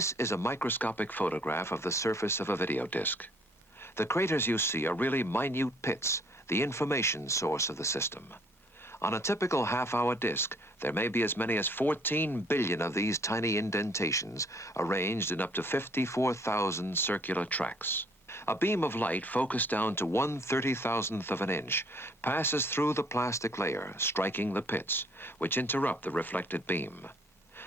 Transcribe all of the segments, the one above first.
This is a microscopic photograph of the surface of a video disc. The craters you see are really minute pits, the information source of the system. On a typical half-hour disc, there may be as many as 14 billion of these tiny indentations arranged in up to 54,000 circular tracks. A beam of light focused down to 1/30,000th of an inch passes through the plastic layer, striking the pits, which interrupt the reflected beam.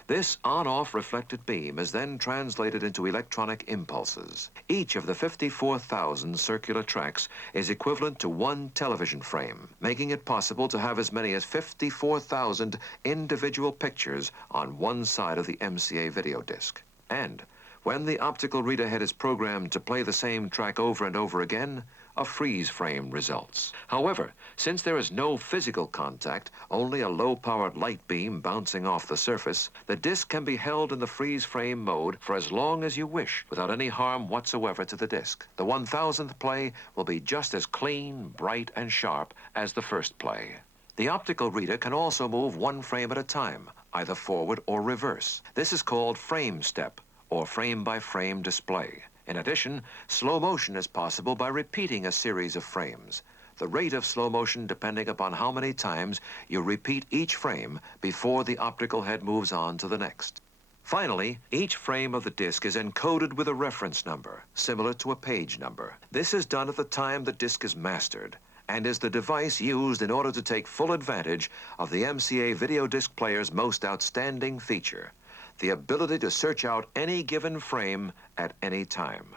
This on-off reflected beam is then translated into electronic impulses. Each of the 54,000 circular tracks is equivalent to one television frame, making it possible to have as many as 54,000 individual pictures on one side of the MCA video disc. And when the optical reader head is programmed to play the same track over and over again, a freeze frame results. However, since there is no physical contact, only a low-powered light beam bouncing off the surface, the disc can be held in the freeze frame mode for as long as you wish, without any harm whatsoever to the disc. The 1,000th play will be just as clean, bright, and sharp as the first play. The optical reader can also move one frame at a time, either forward or reverse. This is called frame step, or frame-by-frame display. In addition, slow motion is possible by repeating a series of frames. The rate of slow motion depending upon how many times you repeat each frame before the optical head moves on to the next. Finally, each frame of the disc is encoded with a reference number, similar to a page number. This is done at the time the disc is mastered, and is the device used in order to take full advantage of the MCA video disc player's most outstanding feature: the ability to search out any given frame at any time.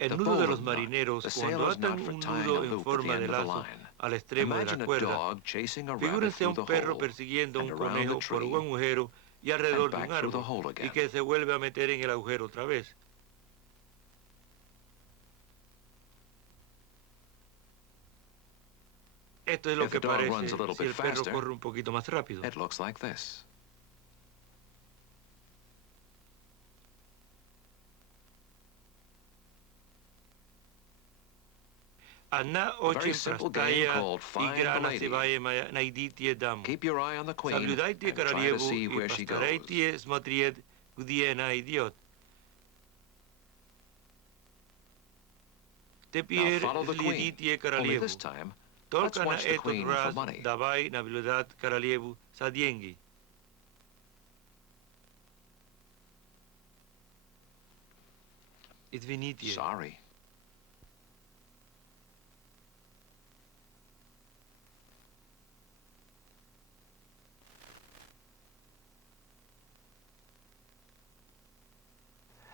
El nudo de los marineros, cuando atan un nudo en forma de lazo al extremo de la cuerda, figúrense a un perro persiguiendo a un conejo por un agujero y alrededor de un árbol, y que se vuelve a meter en el agujero otra vez. Esto es lo que parece si el perro corre un poquito más rápido. Anna očim prastaja igra se vajema najditije dam. Sablюдайте королеву и постарайтесь смотреть, где она идет. Теперь следите королеву. Только на этот раз давай наблюдать королеву за деньги. Извините. Sorry.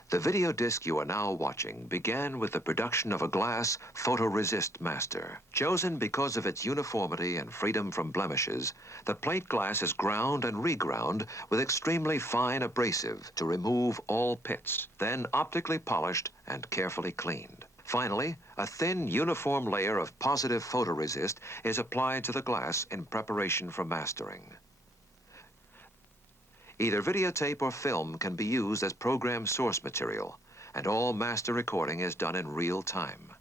The video disc you are now watching began with the production of a glass photoresist master. Chosen because of its uniformity and freedom from blemishes, the plate glass is ground and reground with extremely fine abrasive to remove all pits, then optically polished and carefully cleaned. Finally, a thin, uniform layer of positive photoresist is applied to the glass in preparation for mastering. Either videotape or film can be used as program source material, and all master recording is done in real time.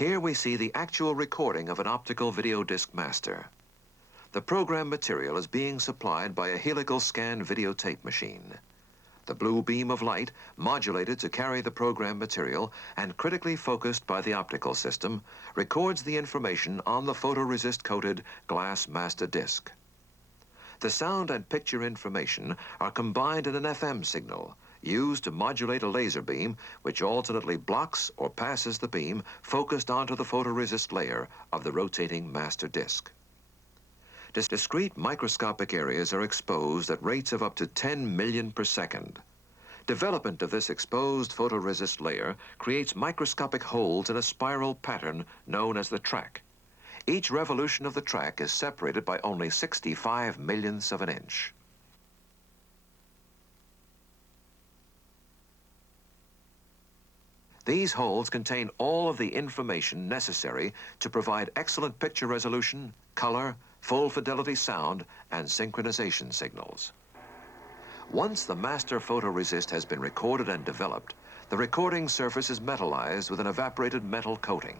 Here we see the actual recording of an optical video disc master. The program material is being supplied by a helical scan videotape machine. The blue beam of light, modulated to carry the program material and critically focused by the optical system, records the information on the photoresist-coated glass master disc. The sound and picture information are combined in an FM signal, used to modulate a laser beam which alternately blocks or passes the beam focused onto the photoresist layer of the rotating master disc. Discrete microscopic areas are exposed at rates of up to 10 million per second. Development of this exposed photoresist layer creates microscopic holes in a spiral pattern known as the track. Each revolution of the track is separated by only 65 millionths of an inch. These holes contain all of the information necessary to provide excellent picture resolution, color, full fidelity sound, and synchronization signals. Once the master photoresist has been recorded and developed, the recording surface is metallized with an evaporated metal coating,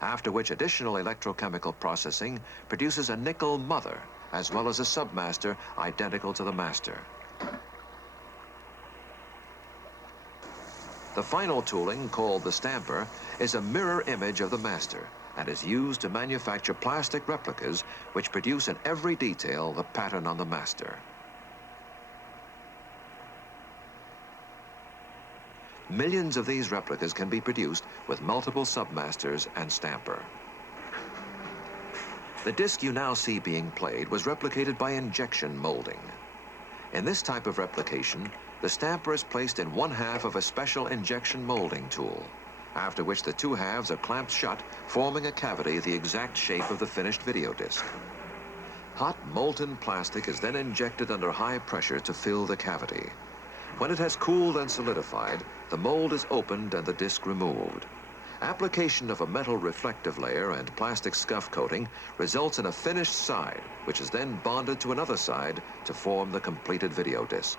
after which additional electrochemical processing produces a nickel mother, as well as a submaster identical to the master. The final tooling, called the stamper, is a mirror image of the master and is used to manufacture plastic replicas which produce in every detail the pattern on the master. Millions of these replicas can be produced with multiple submasters and stamper. The disc you now see being played was replicated by injection molding. In this type of replication, the stamper is placed in one half of a special injection molding tool, after which the two halves are clamped shut, forming a cavity the exact shape of the finished video disc. Hot molten plastic is then injected under high pressure to fill the cavity. When it has cooled and solidified, the mold is opened and the disc removed. Application of a metal reflective layer and plastic scuff coating results in a finished side, which is then bonded to another side to form the completed video disc.